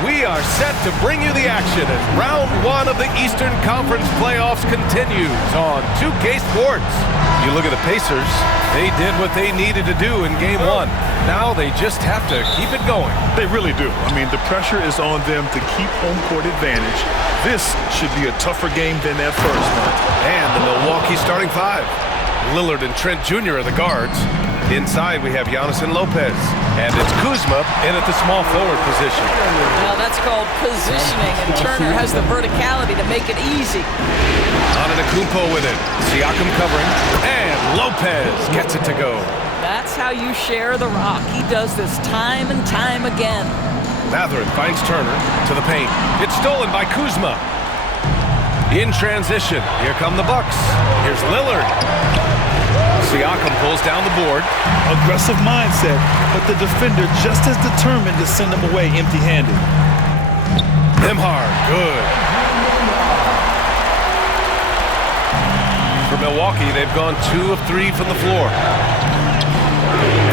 We are set to bring you the action as round one of the Eastern Conference playoffs continues on 2K Sports. You look at the Pacers, they did what they needed to do in game one. Now they just have to keep it going. They really do. I mean, the pressure is on them to keep home court advantage. This should be a tougher game than that first one. And the Milwaukee starting five. Lillard and Trent Jr. are the guards. Inside, we have Giannis and Lopez. And it's Kuzma in at the small forward position. Now that's called positioning, and Turner has the verticality to make it easy. Antetokounmpo with it. Siakam covering. And Lopez gets it to go. That's how you share the rock. He does this time and time again. Mathurin finds Turner to the paint. It's stolen by Kuzma. In transition, here come the Bucks. Here's Lillard. Siakam pulls down the board. Aggressive mindset, but the defender just as determined to send him away empty-handed. Nembhard, good. For Milwaukee, they've gone 2 of 3 from the floor.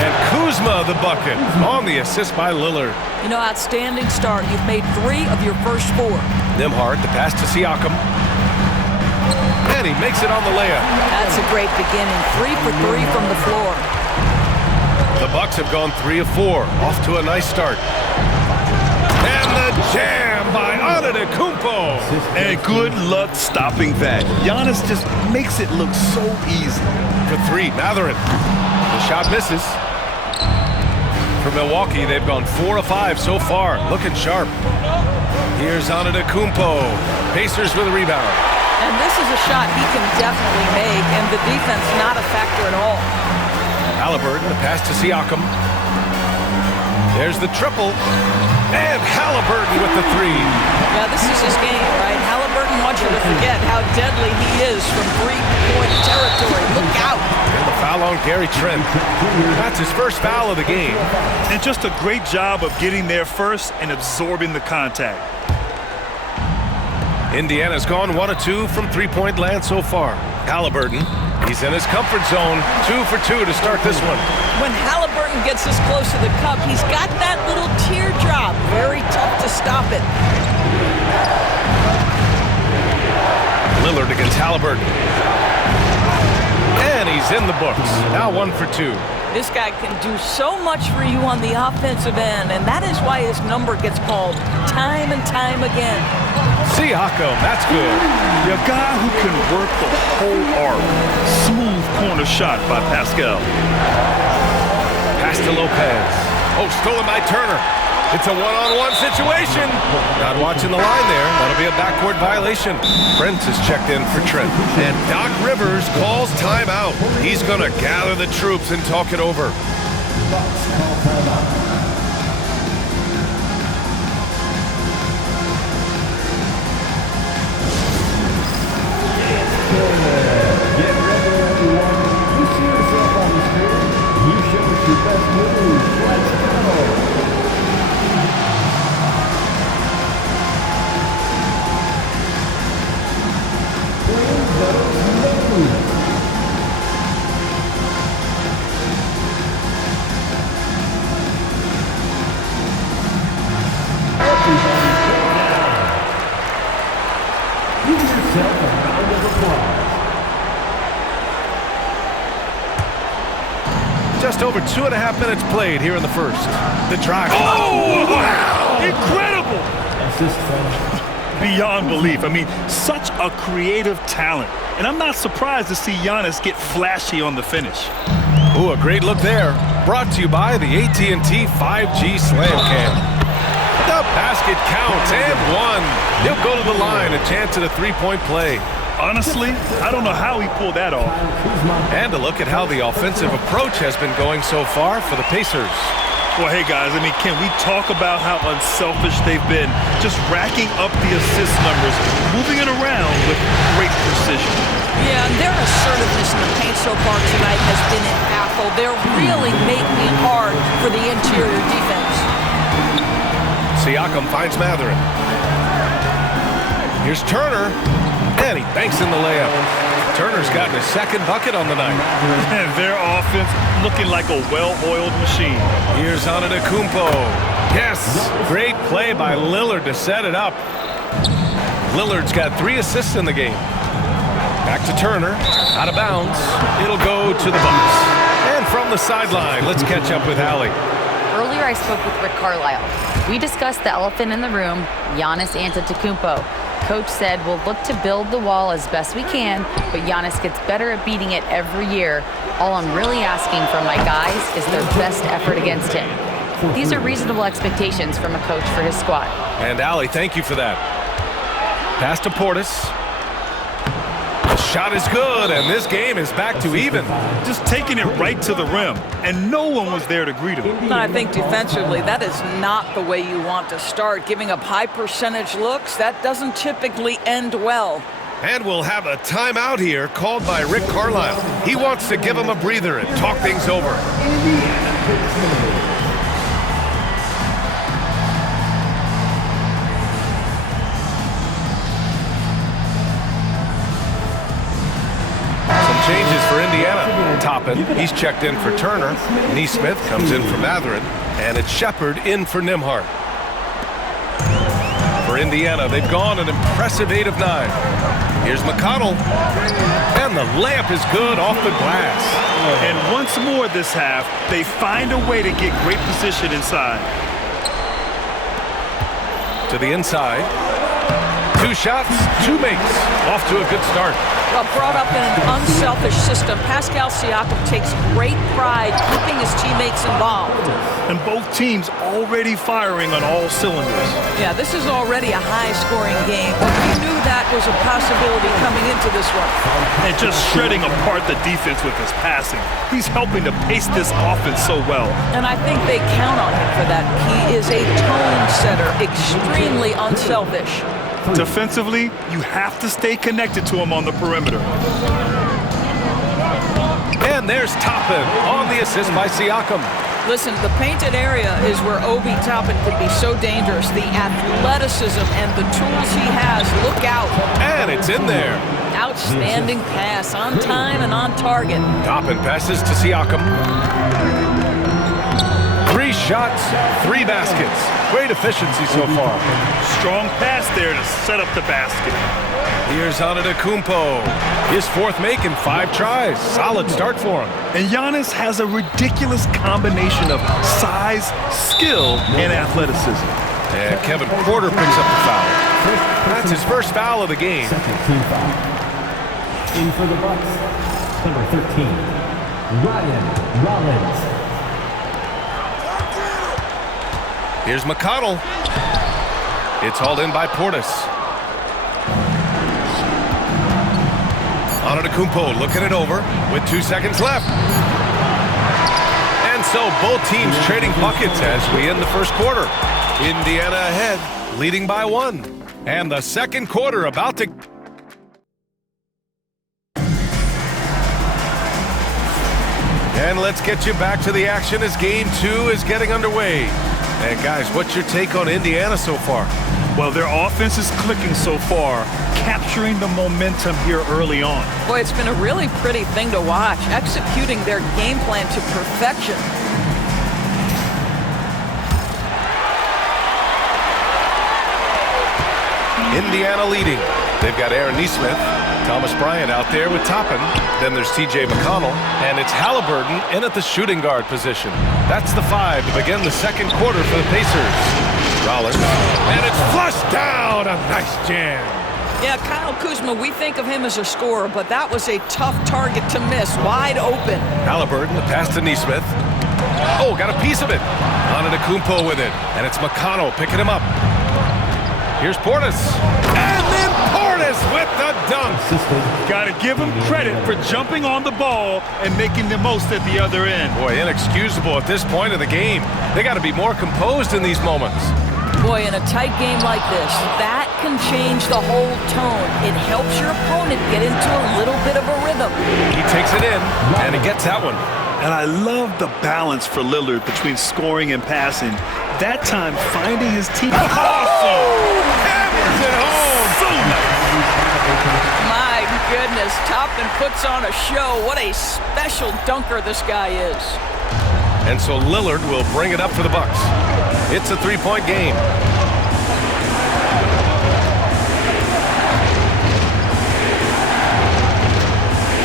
And Kuzma the bucket on the assist by Lillard. You know, outstanding start. You've made 3 of your first 4. Nembhard, the pass to Siakam. And he makes it on the layup. That's a great beginning. 3 for 3 from the floor. The Bucks have gone 3 of 4. Off to a nice start. And the jam by Antetokounmpo. And good luck stopping that. Giannis just makes it look so easy. For 3, Mathurin. The shot misses. For Milwaukee, they've gone 4 of 5 so far. Looking sharp. Here's Antetokounmpo. Pacers with a rebound. And this is a shot he can definitely make, and the defense not a factor at all. Halliburton, the pass to Siakam. There's the triple. And Halliburton with the 3. Yeah, this is his game, right? Halliburton wants you to forget how deadly he is from three-point territory. Look out. And the foul on Gary Trent. That's his first foul of the game. And just a great job of getting there first and absorbing the contact. Indiana's gone 1 of 2 from three-point land so far. Halliburton, he's in his comfort zone. 2 for 2 to start this one. When Halliburton gets this close to the cup, he's got that little teardrop. Very tough to stop it. Lillard against Halliburton. And he's in the books. Now 1 for 2. This guy can do so much for you on the offensive end, and that is why his number gets called time and time again. Siakam, that's good. A guy who can work the whole arc. Smooth corner shot by Pascal. Pass to Lopez. Oh, stolen by Turner. It's a one-on-one situation. Not watching the line there. That'll be a backcourt violation. Brent is checked in for Trent. And Doc Rivers calls timeout. He's going to gather the troops and talk it over. Get ready, everyone. You see yourself on the screen. You show us your best moves. Let's go. Give yourself a round of applause. Just over 2.5 minutes played here in the first. The drive. Oh, wow! Incredible! Assist from Beyond belief. I mean, such a creative talent. And I'm not surprised to see Giannis get flashy on the finish. Ooh, a great look there. Brought to you by the AT&T 5G Slam Cam. The basket counts and 1. He'll go to the line, a chance at a 3-point play. Honestly, I don't know how he pulled that off. And a look at how the offensive approach has been going so far for the Pacers. Well, hey, guys, I mean, can we talk about how unselfish they've been? Just racking up the assist numbers, moving it around with great precision. Yeah, and their assertiveness in the paint so far tonight has been impactful. They're really making it hard for the interior defense. Siakam finds Mathurin. Here's Turner. And he banks in the layup. Turner's gotten his second bucket on the night. And their offense looking like a well-oiled machine. Here's Antetokounmpo. Yes, great play by Lillard to set it up. Lillard's got 3 assists in the game. Back to Turner, out of bounds. It'll go to the Bucks. And from the sideline, let's catch up with Allie. Earlier, I spoke with Rick Carlisle. We discussed the elephant in the room, Giannis Antetokounmpo. Coach said we'll look to build the wall as best we can, but Giannis gets better at beating it every year. All I'm really asking from my guys is their best effort against him. These are reasonable expectations from a coach for his squad. And Allie, thank you for that. Pass to Portis. The shot is good, and this game is back to even. Just taking it right to the rim, and no one was there to greet him. I think defensively, that is not the way you want to start. Giving up high percentage looks, that doesn't typically end well. And we'll have a timeout here called by Rick Carlisle. He wants to give him a breather and talk things over. Changes for Indiana. Toppin, he's checked in for Turner. Neesmith comes in for Mathurin. And it's Shepard in for Nimhart. For Indiana, they've gone an impressive 8 of 9. Here's McConnell. And the layup is good off the glass. And once more this half, they find a way to get great position inside. To the inside. 2 shots, 2 makes. Off to a good start. Well, brought up in an unselfish system, Pascal Siakam takes great pride keeping his teammates involved. And both teams already firing on all cylinders. Yeah, this is already a high-scoring game, but we knew that was a possibility coming into this one. And just shredding apart the defense with his passing. He's helping to pace this offense so well. And I think they count on him for that. He is a tone setter, extremely unselfish. Defensively, you have to stay connected to him on the perimeter. And there's Toppin on the assist by Siakam. Listen, the painted area is where Obi Toppin can be so dangerous. The athleticism and the tools he has, look out. And it's in there. Outstanding pass, on time and on target. Toppin passes to Siakam. 3 shots, 3 baskets. Great efficiency so far. Strong pass there to set up the basket. Here's Antetokounmpo. His 4th make in 5 tries. Solid start for him. And Giannis has a ridiculous combination of size, skill, and athleticism. And Kevin Porter picks up the foul. That's his first foul of the game. Second team foul. In for the Bucks, number 13, Ryan Rollins. Here's McConnell. It's hauled in by Portis. Antetokounmpo looking it over with 2 seconds left. And so both teams trading buckets as we end the first quarter. Indiana ahead, leading by 1. And the second quarter about to... And let's get you back to the action as game 2 is getting underway. And guys, what's your take on Indiana so far? Well, their offense is clicking so far, capturing the momentum here early on. Boy, it's been a really pretty thing to watch, executing their game plan to perfection. Indiana leading. They've got Aaron Neesmith, Thomas Bryant out there with Toppin. Then there's T.J. McConnell, and it's Halliburton in at the shooting guard position. That's the 5 to begin the second quarter for the Pacers. Rollins, and it's flushed down. A nice jam. Yeah, Kyle Kuzma, we think of him as a scorer, but that was a tough target to miss, wide open. Halliburton, the pass to Neesmith. Oh, got a piece of it. Antetokounmpo with it, and it's McConnell picking him up. Here's Portis. And then Portis with the dunk. Got to give him credit for jumping on the ball and making the most at the other end. Boy, inexcusable at this point of the game. They got to be more composed in these moments. Boy, in a tight game like this, that can change the whole tone. It helps your opponent get into a little bit of a rhythm. He takes it in, and he gets that one. And I love the balance for Lillard between scoring and passing. That time, finding his team. Awesome! Hammers it home! So nice! My goodness, Toppin puts on a show. What a special dunker this guy is. And so Lillard will bring it up for the Bucks. It's a three-point game.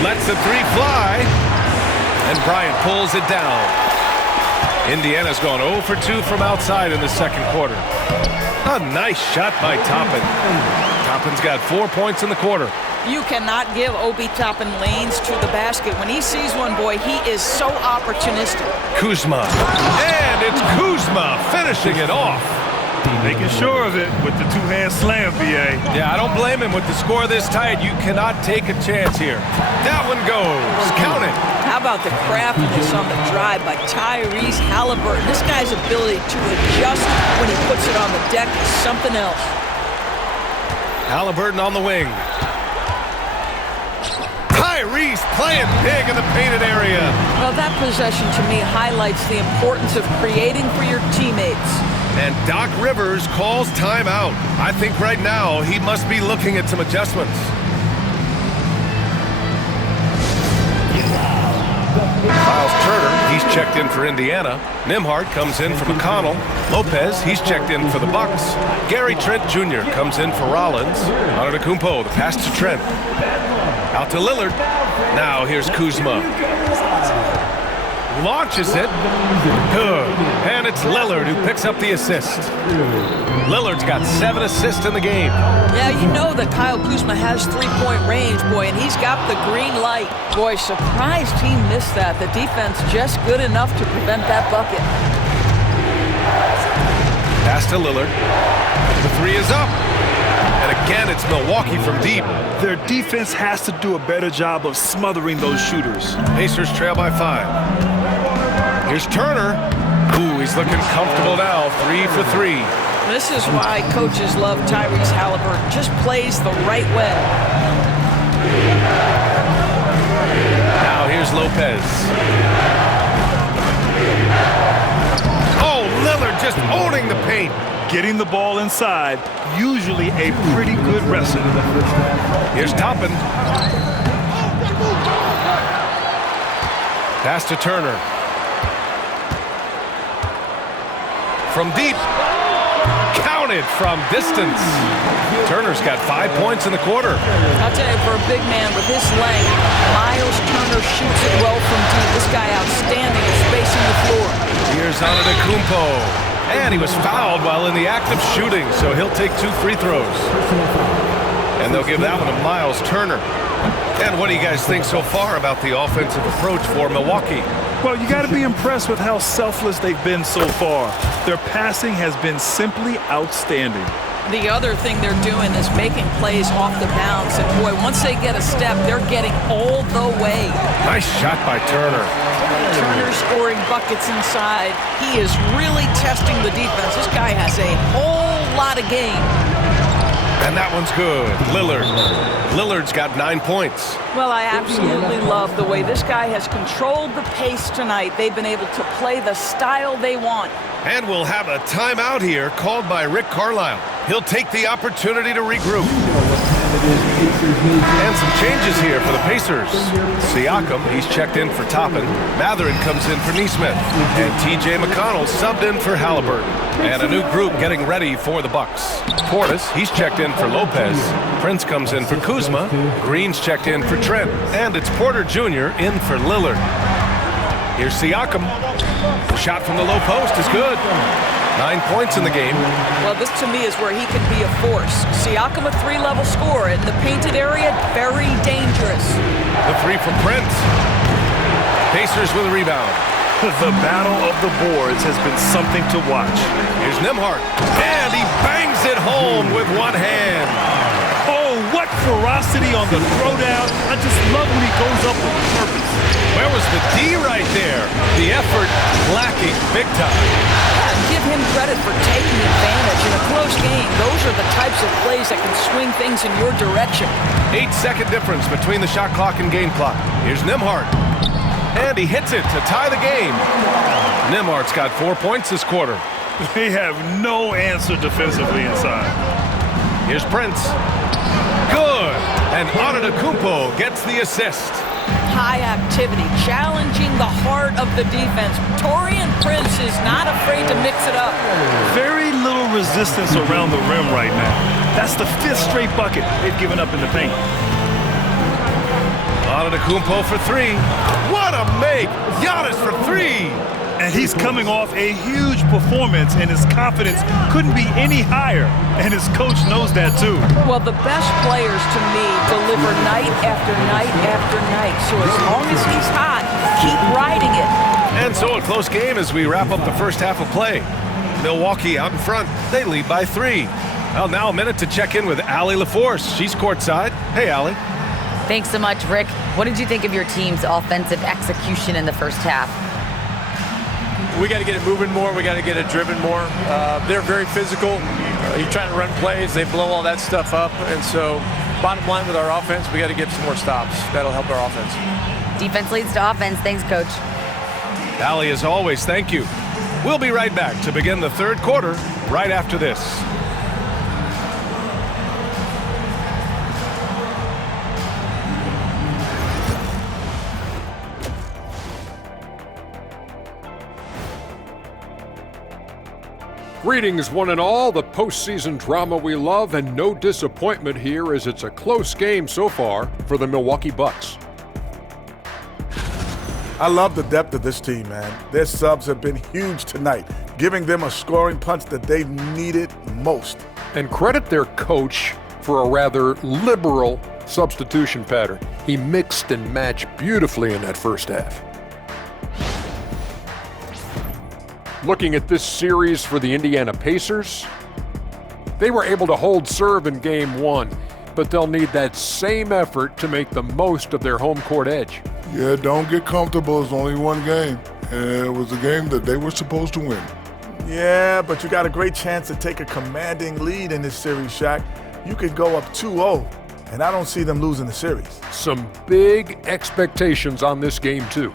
Lets the three fly, and Bryant pulls it down. Indiana's gone 0 for 2 from outside in the second quarter. A nice shot by Toppin. Toppin's got 4 points in the quarter. You cannot give Obi Toppin lanes to the basket. When he sees one, boy, he is so opportunistic. Kuzma. And it's Kuzma finishing it off. Making sure of it with the two-hand slam, B.A. Yeah, I don't blame him with the score this tight. You cannot take a chance here. That one goes. Count it. How about the craftiness on the drive by Tyrese Halliburton? This guy's ability to adjust when he puts it on the deck is something else. Halliburton on the wing. Tyrese playing big in the painted area. Well, that possession to me highlights the importance of creating for your teammates. And Doc Rivers calls timeout. I think right now he must be looking at some adjustments. Miles Turner, he's checked in for Indiana. Nimhart comes in for McConnell. Lopez, he's checked in for the Bucks. Gary Trent Jr. comes in for Rollins. Antetokounmpo, the pass to Trent. Out to Lillard. Now here's Kuzma. Launches it. Good. And it's Lillard who picks up the assist. Lillard's got 7 assists in the game. Yeah, you know that Kyle Kuzma has three-point range, boy, and he's got the green light. Boy, surprised he missed that. The defense just good enough to prevent that bucket. Pass to Lillard. The three is up. And again, it's Milwaukee from deep. Their defense has to do a better job of smothering those shooters. Pacers trail by 5. Here's Turner. Ooh, he's looking comfortable now. 3 for 3. This is why coaches love Tyrese Halliburton. Just plays the right way. Now here's Lopez. Oh, Lillard just owning the paint. Getting the ball inside, usually a pretty good wrestle. Here's Toppin. Pass to Turner. From deep. Counted from distance. Turner's got 5 points in the quarter. I'll tell you, for a big man with his length, Miles Turner shoots it well from deep. This guy outstanding at spacing the floor. Here's Antetokounmpo. And he was fouled while in the act of shooting, so he'll take 2 free throws. And they'll give that one to Miles Turner. And what do you guys think so far about the offensive approach for Milwaukee? Well, you got to be impressed with how selfless they've been so far. Their passing has been simply outstanding. The other thing they're doing is making plays off the bounce. And boy, once they get a step, they're getting all the way. Nice shot by Turner. Turner scoring buckets inside. He is really testing the defense. This guy has a whole lot of game. And that one's good. Lillard's got 9 points. Well, I absolutely love the way this guy has controlled the pace tonight. They've been able to play the style they want. And we'll have a timeout here called by Rick Carlisle. He'll take the opportunity to regroup. And some changes here for the Pacers. Siakam, he's checked in for Toppin. Mathurin comes in for Nesmith. And T.J. McConnell subbed in for Halliburton. And a new group getting ready for the Bucks. Portis, he's checked in for Lopez. Prince comes in for Kuzma. Green's checked in for Trent. And it's Porter Jr. in for Lillard. Here's Siakam. The shot from the low post is good. 9 points in the game. Well, this to me is where he can be a force. Siakam, a 3-level scorer in the painted area, very dangerous. The three from Prince. Pacers with a rebound. The battle of the boards has been something to watch. Here's Nimhart. And he bangs it home with one hand. Oh, what ferocity on the throwdown. I just love when he goes up with purpose. Where was the D right there? The effort lacking big time. Give him credit for taking advantage in a close game. Those are the types of plays that can swing things in your direction. 8-second difference between the shot clock and game clock. Here's Nimhart. And he hits it to tie the game. Nimhart's got 4 points this quarter. They have no answer defensively inside. Here's Prince. Good. And Antetokounmpo gets the assist. high activity, challenging the heart of the defense. Taurean Prince is not afraid to mix it up. Very little resistance around the rim right now. That's the 5th straight bucket they've given up in the paint. Antetokounmpo for three. What a make! Giannis for three! And he's coming off a huge performance, and his confidence couldn't be any higher. And his coach knows that, too. Well, the best players, to me, deliver night after night after night. So as long as he's hot, keep riding it. And so a close game as we wrap up the first half of play. Milwaukee out in front. They lead by 3. Well, now a minute to check in with Allie LaForce. She's courtside. Hey, Allie. Thanks so much, Rick. What did you think of your team's offensive execution in the first half? We got to get it moving more. We got to get it driven more. They're very physical. You're trying to run plays. They blow all that stuff up. And so bottom line with our offense, we got to get some more stops. That'll help our offense. Defense leads to offense. Thanks, Coach. Allie, as always, thank you. We'll be right back to begin the third quarter right after this. Greetings, one and all. The postseason drama we love, and no disappointment here as it's a close game so far for the Milwaukee Bucks. I love the depth of this team, man. Their subs have been huge tonight, giving them a scoring punch that they've needed most. And credit their coach for a rather liberal substitution pattern. He mixed and matched beautifully in that first half. Looking at this series for the Indiana Pacers, they were able to hold serve in Game 1, but they'll need that same effort to make the most of their home court edge. Yeah, don't get comfortable. It's only one game. And it was a game that they were supposed to win. Yeah, but you got a great chance to take a commanding lead in this series, Shaq. You could go up 2-0, and I don't see them losing the series. Some big expectations on this game, too.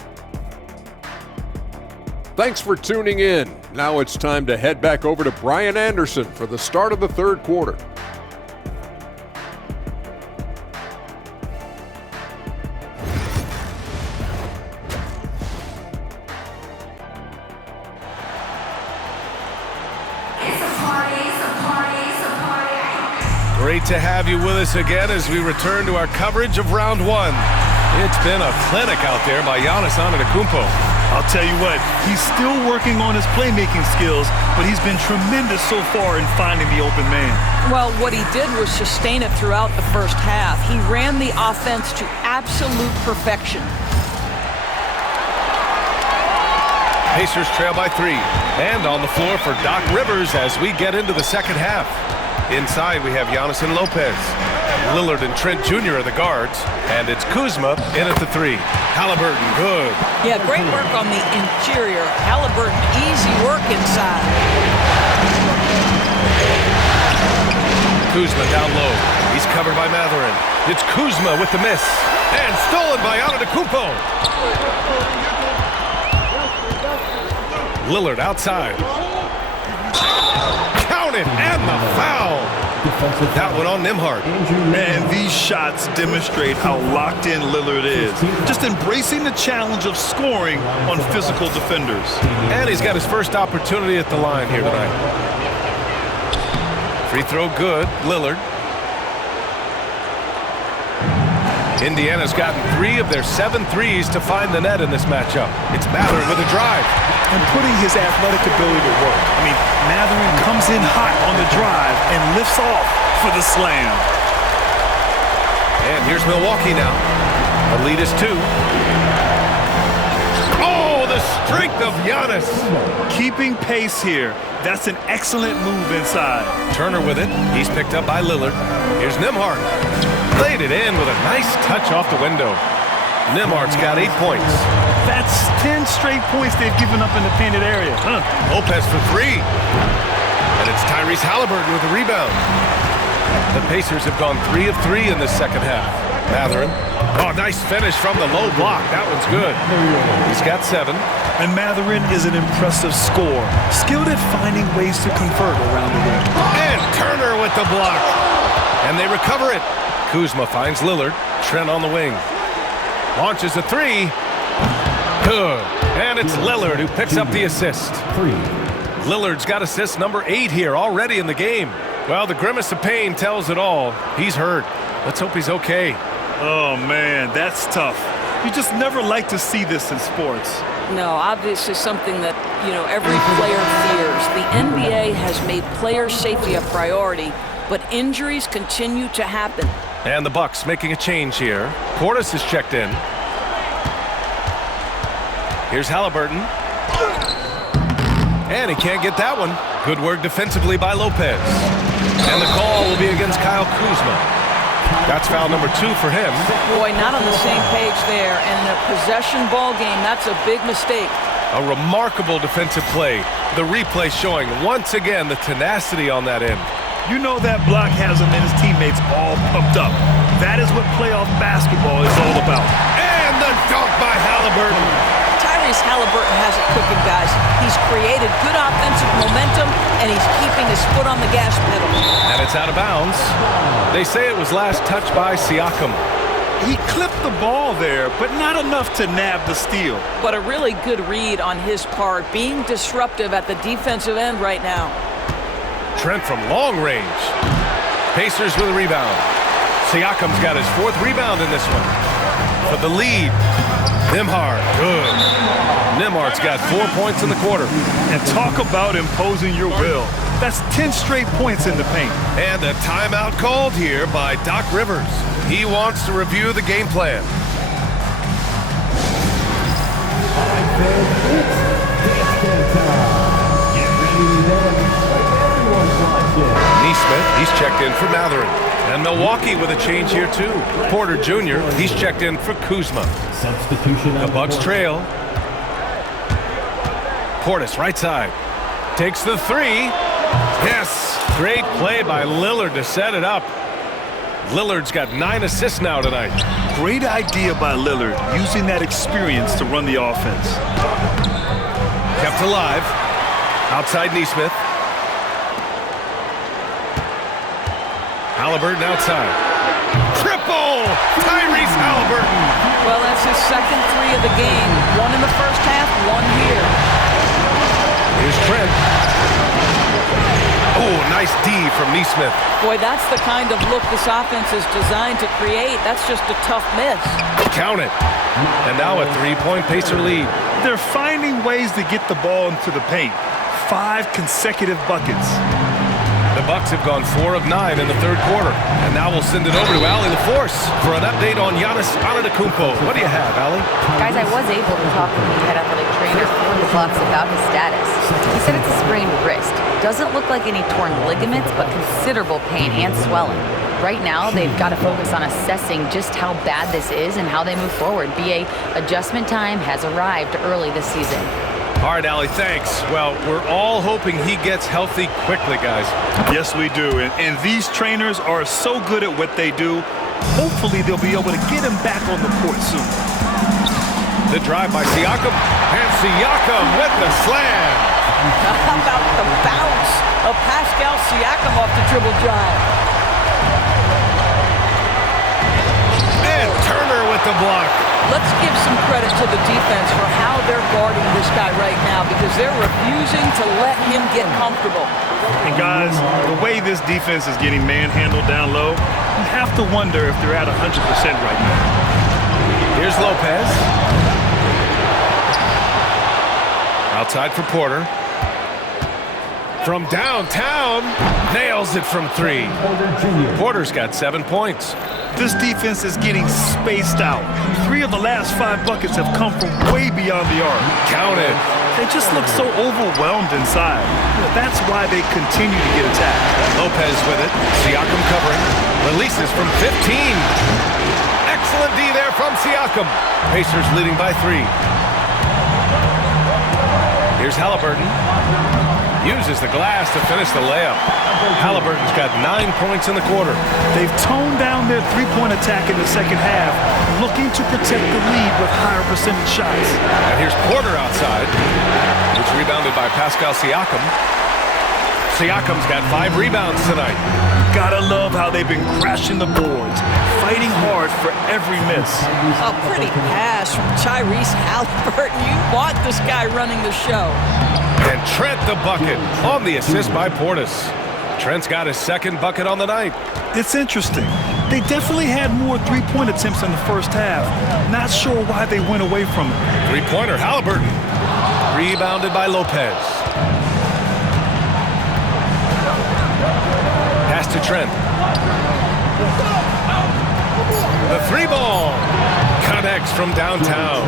Thanks for tuning in. Now it's time to head back over to Brian Anderson for the start of the third quarter. Great to have you with us again as we return to our coverage of round 1. It's been a clinic out there by Giannis Antetokounmpo. I'll tell you what, he's still working on his playmaking skills, but he's been tremendous so far in finding the open man. Well, what he did was sustain it throughout the first half. He ran the offense to absolute perfection. Pacers trail by 3. And on the floor for Doc Rivers as we get into the second half. Inside, we have Giannis and Lopez. Lillard and Trent Jr. are the guards. And it's Kuzma in at the 3. Halliburton, good. Yeah, great work on the interior. Halliburton, easy work inside. Kuzma down low. He's covered by Matherin. It's Kuzma with the miss. And stolen by Antetokounmpo. Lillard outside. Counted and the foul. That one on Nembhard. Man, these shots demonstrate how locked in Lillard is. Just embracing the challenge of scoring on physical defenders. And he's got his first opportunity at the line here tonight. Free throw good, Lillard. Indiana's gotten 3 of their 7 threes to find the net in this matchup. It's Matherin with a drive. And putting his athletic ability to work. I mean, Matherin comes in hot on the drive and lifts off for the slam. And here's Milwaukee now. The lead is 2. Oh, the strength of Giannis. Keeping pace here. That's an excellent move inside. Turner with it. He's picked up by Lillard. Here's Nembhard. Laid it in with a nice touch off the window. Nembhard's got 8 points. That's 10 straight points they've given up in the painted area. Lopez for 3. And it's Tyrese Halliburton with the rebound. The Pacers have gone 3 of 3 in this second half. Matherin. Oh, nice finish from the low block. That one's good. He's got 7. And Matherin is an impressive scorer. Skilled at finding ways to convert around the rim. And Turner with the block. And they recover it. Kuzma finds Lillard. Trent on the wing. Launches a three. Good. And it's Lillard who picks up the assist. Lillard's got assist number 8 here already in the game. Well, the grimace of pain tells it all. He's hurt. Let's hope he's okay. Oh, man, that's tough. You just never like to see this in sports. No, obviously something that, every player fears. The NBA has made player safety a priority, but injuries continue to happen. And the Bucks making a change here. Portis is checked in. Here's Halliburton. And he can't get that one. Good work defensively by Lopez. And the call will be against Kyle Kuzma. That's foul number 2 for him. Boy, not on the same page there. And in a possession ball game, that's a big mistake. A remarkable defensive play. The replay showing once again the tenacity on that end. You know that block has him and his teammates all pumped up. That is what playoff basketball is all about. And the dunk by Halliburton. Halliburton has it cooking, guys. He's created good offensive momentum, and he's keeping his foot on the gas pedal. And it's out of bounds. They say it was last touched by Siakam. He clipped the ball there, but not enough to nab the steal. But a really good read on his part, being disruptive at the defensive end right now. Trent from long range. Pacers with a rebound. Siakam's got his 4th rebound in this one. For the lead. Nembhard, good. Nembhard's got 4 points in the quarter. And talk about imposing your will. That's 10 straight points in the paint. And a timeout called here by Doc Rivers. He wants to review the game plan. Neesmith, he's checked in for Matherin. And Milwaukee with a change here too. Porter Jr., he's checked in for Kuzma. Substitution. The Bucks trail. Portis, right side. Takes the 3. Yes! Great play by Lillard to set it up. Lillard's got 9 assists now tonight. Great idea by Lillard, using that experience to run the offense. Kept alive. Outside Neesmith. Halliburton outside. Triple! Tyrese Halliburton! Well, that's his second 3 of the game. 1 in the first half, 1 here. Here's Trent. Oh, nice D from Neesmith. Boy, that's the kind of look this offense is designed to create. That's just a tough miss. Count it. And now a 3-point Pacer lead. They're finding ways to get the ball into the paint. 5 consecutive buckets. The Bucks have gone 4 of 9 in the 3rd quarter. And now we'll send it over to Allie LaForce for an update on Giannis Antetokounmpo. What do you have, Allie? Guys, I was able to talk to the head athletic trainer for the Bucks about his status. He said it's a sprained wrist. Doesn't look like any torn ligaments, but considerable pain and swelling. Right now, they've got to focus on assessing just how bad this is and how they move forward. BA adjustment time has arrived early this season. All right, Allie, thanks. Well, we're all hoping he gets healthy quickly, guys. Yes, we do. And these trainers are so good at what they do. Hopefully, they'll be able to get him back on the court soon. The drive by Siakam. And Siakam with the slam. How about the bounce of Pascal Siakam off the dribble drive? And Turner with the block. Let's give some credit to the defense for how they're guarding this guy right now, because they're refusing to let him get comfortable. And guys, the way this defense is getting manhandled down low, you have to wonder if they're at 100% right now. Here's Lopez. Outside for Porter. From downtown, nails it from 3. Porter's got 7 points. This defense is getting spaced out. 3 of the last 5 buckets have come from way beyond the arc. Count it. They just look so overwhelmed inside. That's why they continue to get attacked. Lopez with it. Siakam covering. Releases from 15. Excellent D there from Siakam. Pacers leading by 3. Here's Halliburton. Uses the glass to finish the layup. Halliburton's got 9 points in the quarter. They've toned down their three-point attack in the second half, looking to protect the lead with higher percentage shots. And here's Porter outside. It's rebounded by Pascal Siakam. Siakam's got 5 rebounds tonight. Gotta love how they've been crashing the boards, fighting hard for every miss. A pretty pass from Tyrese Halliburton. You want this guy running the show. And Trent the bucket on the assist by Portis. Trent's got his 2nd bucket on the night. It's interesting. They definitely had more three-point attempts in the first half. Not sure why they went away from it. 3-pointer, Halliburton. Rebounded by Lopez. Pass to Trent. The 3-ball connects from downtown.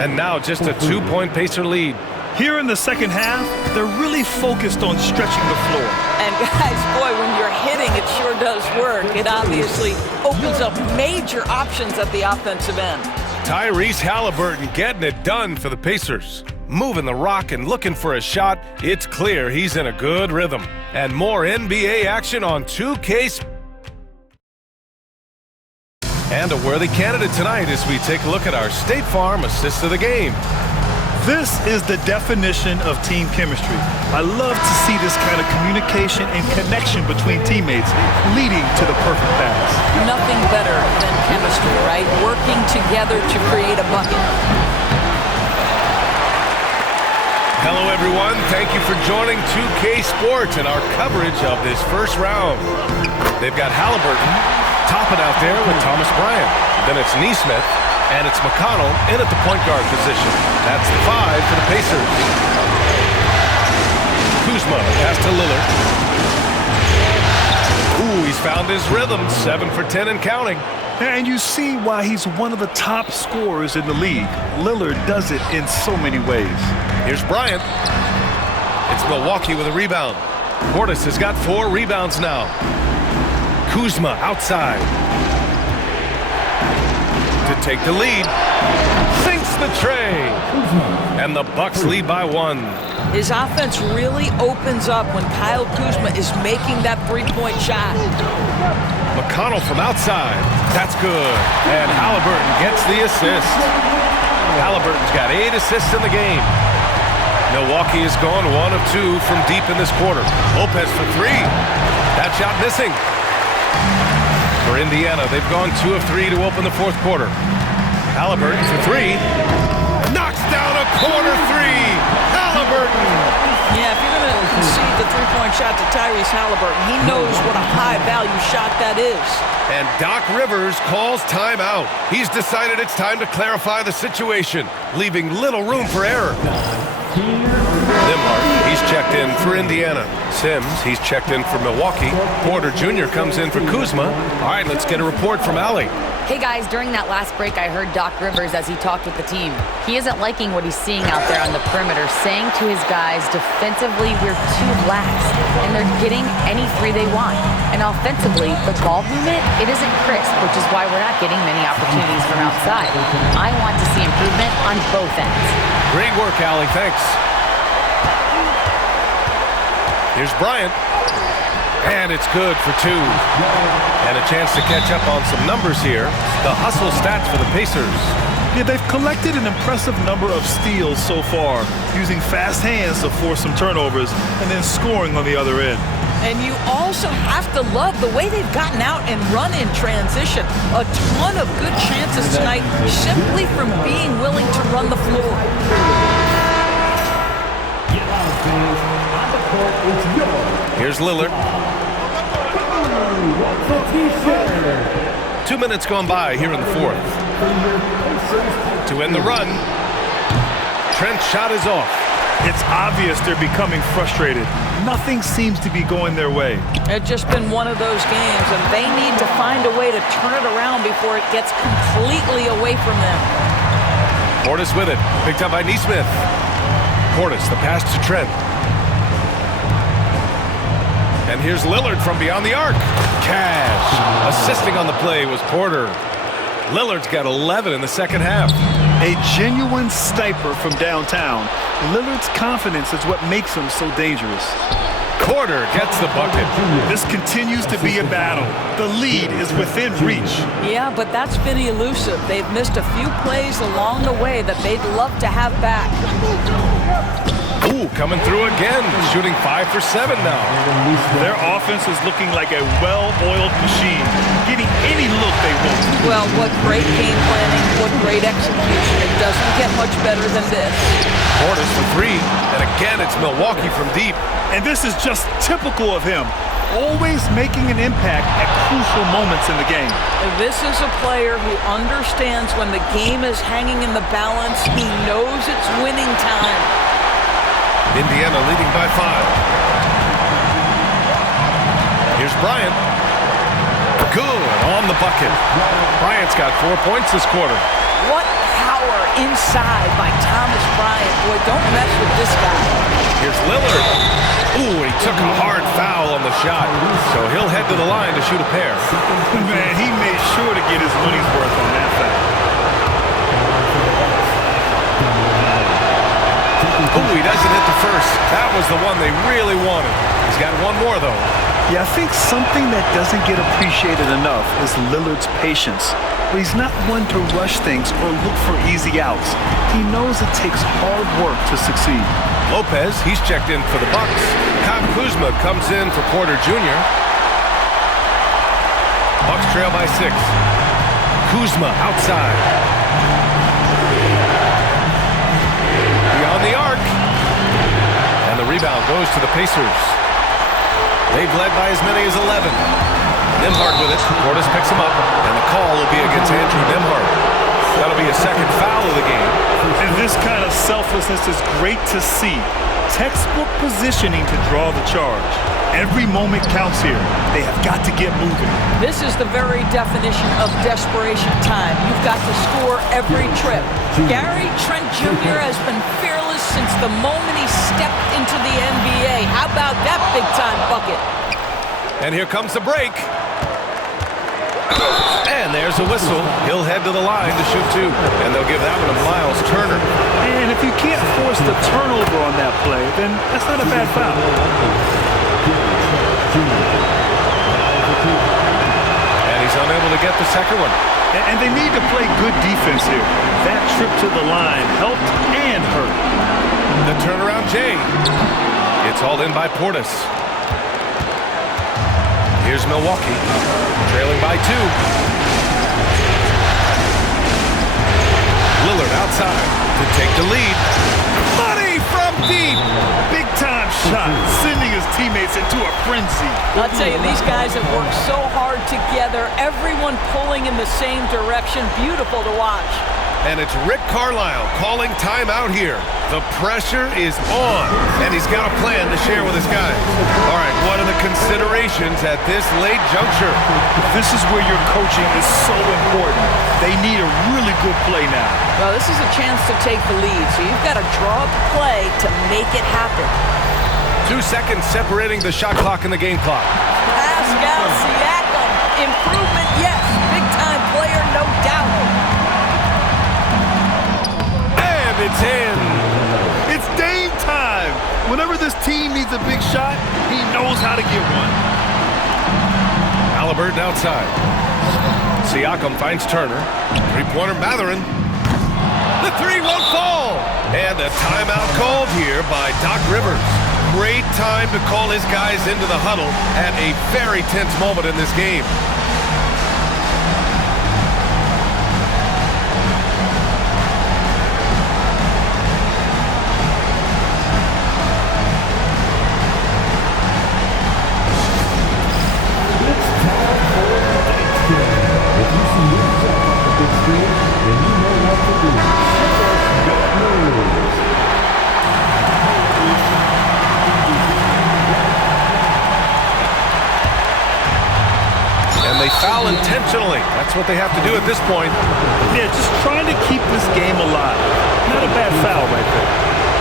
And now just a 2-point Pacer lead. Here in the second half, they're really focused on stretching the floor. And guys, boy, when you're hitting, it sure does work. It obviously opens up major options at the offensive end. Tyrese Halliburton getting it done for the Pacers. Moving the rock and looking for a shot. It's clear he's in a good rhythm. And more NBA action on 2K. And a worthy candidate tonight as we take a look at our State Farm assist of the game. This is the definition of team chemistry. I love to see this kind of communication and connection between teammates leading to the perfect pass. Nothing better than chemistry, right? Working together to create a bucket. Hello, everyone. Thank you for joining 2K Sports and our coverage of this first round. They've got Halliburton topping out there with Thomas Bryant. Then it's Nesmith. And it's McConnell in at the point guard position. That's the 5 for the Pacers. Kuzma pass to Lillard. Ooh, he's found his rhythm. 7 for 10 and counting. And you see why he's one of the top scorers in the league. Lillard does it in so many ways. Here's Bryant. It's Milwaukee with a rebound. Portis has got 4 rebounds now. Kuzma outside. To take the lead, sinks the tray, and the Bucks lead by 1. His offense really opens up when Kyle Kuzma is making that 3-point shot. McConnell from outside, that's good, and Halliburton gets the assist. Halliburton's got 8 assists in the game. Milwaukee has gone 1 of 2 from deep in this quarter. Lopez for 3, that shot missing. For Indiana, they've gone 2 of 3 to open the 4th quarter. Halliburton for 3. Knocks down a corner 3. Halliburton. Yeah, if you're going to concede the 3-point shot to Tyrese Halliburton, he knows what a high-value shot that is. And Doc Rivers calls timeout. He's decided it's time to clarify the situation, leaving little room for error. Limhart, he's checked in for Indiana. Sims, he's checked in for Milwaukee. Porter Jr. comes in for Kuzma. All right, let's get a report from Allie. Hey guys, during that last break, I heard Doc Rivers as he talked with the team. He isn't liking what he's seeing out there on the perimeter, saying to his guys, defensively, we're too lax, and they're getting any 3 they want. And offensively, the ball movement, it isn't crisp, which is why we're not getting many opportunities from outside. I want to see improvement on both ends. Great work, Allie. Thanks. Here's Bryant. And it's good for 2. And a chance to catch up on some numbers here. The hustle stats for the Pacers. Yeah, they've collected an impressive number of steals so far, using fast hands to force some turnovers and then scoring on the other end. And you also have to love the way they've gotten out and run in transition. A ton of good chances tonight simply from being willing to run the floor. Here's Lillard. 2 minutes gone by here in the 4th. To end the run, Trent's shot is off. It's obvious they're becoming frustrated. Nothing seems to be going their way. It's just been one of those games, and they need to find a way to turn it around before it gets completely away from them. Portis with it, picked up by Nesmith. Portis, the pass to Trent. And here's Lillard from beyond the arc. Cash. Assisting on the play was Porter. Lillard's got 11 in the second half. A genuine sniper from downtown. Lillard's confidence is what makes him so dangerous. Porter gets the bucket. This continues to be a battle. The lead is within reach. Yeah, but that's been elusive. They've missed a few plays along the way that they'd love to have back. Ooh, coming through again, shooting 5 for 7 now. Their offense is looking like a well-oiled machine, getting any look they want. Well, what great game planning, what great execution. It doesn't get much better than this. Portis for 3, and again it's Milwaukee from deep. And this is just typical of him, always making an impact at crucial moments in the game. This is a player who understands when the game is hanging in the balance. He knows it's winning time. Indiana leading by 5. Here's Bryant. Good on the bucket. Bryant's got 4 points this quarter. What power inside by Thomas Bryant. Boy, don't mess with this guy. Here's Lillard. Ooh, he took a hard foul on the shot. So he'll head to the line to shoot a pair. Man, he made sure to get his money's worth on that foul. Ooh, he doesn't hit the first. That was the one they really wanted. He's got one more, though. Yeah, I think something that doesn't get appreciated enough is Lillard's patience. But he's not one to rush things or look for easy outs. He knows it takes hard work to succeed. Lopez, he's checked in for the Bucks. Kyle Kuzma comes in for Porter Jr. Bucks trail by 6. Kuzma outside. Beyond the arc. And the rebound goes to the Pacers. They've led by as many as 11. Nembhard with it. Portis picks him up. And the call will be against Andrew Nembhard. That'll be a second foul of the game. And this kind of selflessness is great to see. Textbook positioning to draw the charge. Every moment counts here. They have got to get moving. This is the very definition of desperation time. You've got to score every trip. Gary Trent Jr. has been fearless since the moment he stepped into the NBA. How about that big-time bucket? And here comes the break. And there's a whistle. He'll head to the line to shoot 2. And they'll give that one to Miles Turner. And if you can't force the turnover on that play, then that's not a bad foul. And he's unable to get the second one. And they need to play good defense here. That trip to the line helped and hurt. The turnaround J. It's hauled in by Portis. Here's Milwaukee, trailing by 2. Lillard outside to take the lead. Money from deep. Big-time shot, sending his teammates into a frenzy. I'll tell you, these guys have worked so hard together. Everyone pulling in the same direction. Beautiful to watch. And it's Rick Carlisle calling timeout here. The pressure is on, and he's got a plan to share with his guys. All right, what are the considerations at this late juncture? This is where your coaching is so important. They need a really good play now. Well, this is a chance to take the lead, so you've got to draw up a play to make it happen. 2 seconds separating the shot clock and the game clock. Pascal Siakam, improvement, yes. Big-time player, no doubt. It's in. It's Dame time. Whenever this team needs a big shot, he knows how to get one. Halliburton outside. Siakam finds Turner. Three-pointer Mathurin. The 3 won't fall. And a timeout called here by Doc Rivers. Great time to call his guys into the huddle at a very tense moment in this game. They foul intentionally. That's what they have to do at this point. Yeah, just trying to keep this game alive. Not a bad foul right there.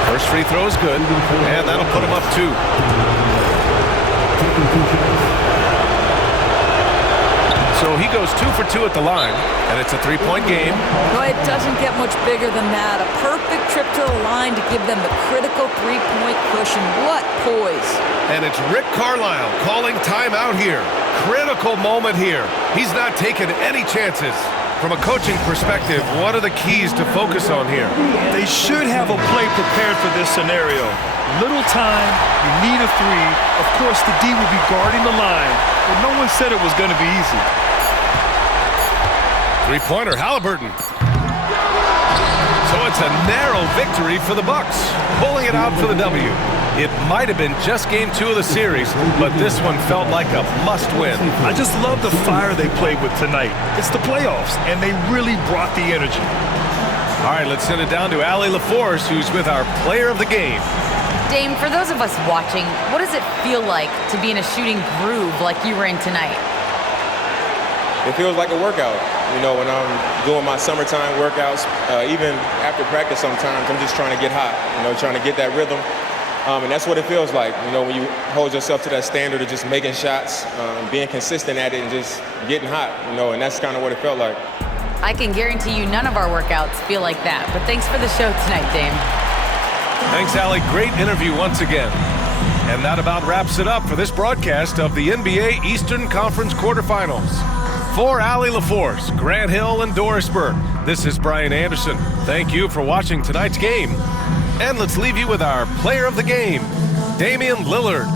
First free throw is good, and that'll put him up 2. So he goes 2 for 2 at the line, and it's a 3-point game. No, it doesn't get much bigger than that. A perfect trip to the line to give them the critical 3-point cushion. What poise. And it's Rick Carlisle calling timeout here. Critical moment here. He's not taking any chances. From a coaching perspective, what are the keys to focus on here? They should have a play prepared for this scenario. Little time, you need a three. Of course, the D will be guarding the line, but no one said it was going to be easy. Three-pointer, Halliburton. So it's a narrow victory for the Bucks, pulling it out for the W. It might have been just game 2 of the series, but this one felt like a must-win. I just love the fire they played with tonight. It's the playoffs, and they really brought the energy. All right, let's send it down to Allie LaForce, who's with our player of the game. Dame, for those of us watching, what does it feel like to be in a shooting groove like you were in tonight? It feels like a workout. You know, when I'm doing my summertime workouts, even after practice sometimes, I'm just trying to get hot, you know, trying to get that rhythm. And that's what it feels like, you know, when you hold yourself to that standard of just making shots, being consistent at it and just getting hot, you know, and that's kind of what it felt like. I can guarantee you none of our workouts feel like that, but thanks for the show tonight, Dame. Thanks, Allie. Great interview once again. And that about wraps it up for this broadcast of the NBA Eastern Conference quarterfinals. For Allie LaForce, Grant Hill, and Doris Burke, this is Brian Anderson. Thank you for watching tonight's game. And let's leave you with our player of the game, Damian Lillard.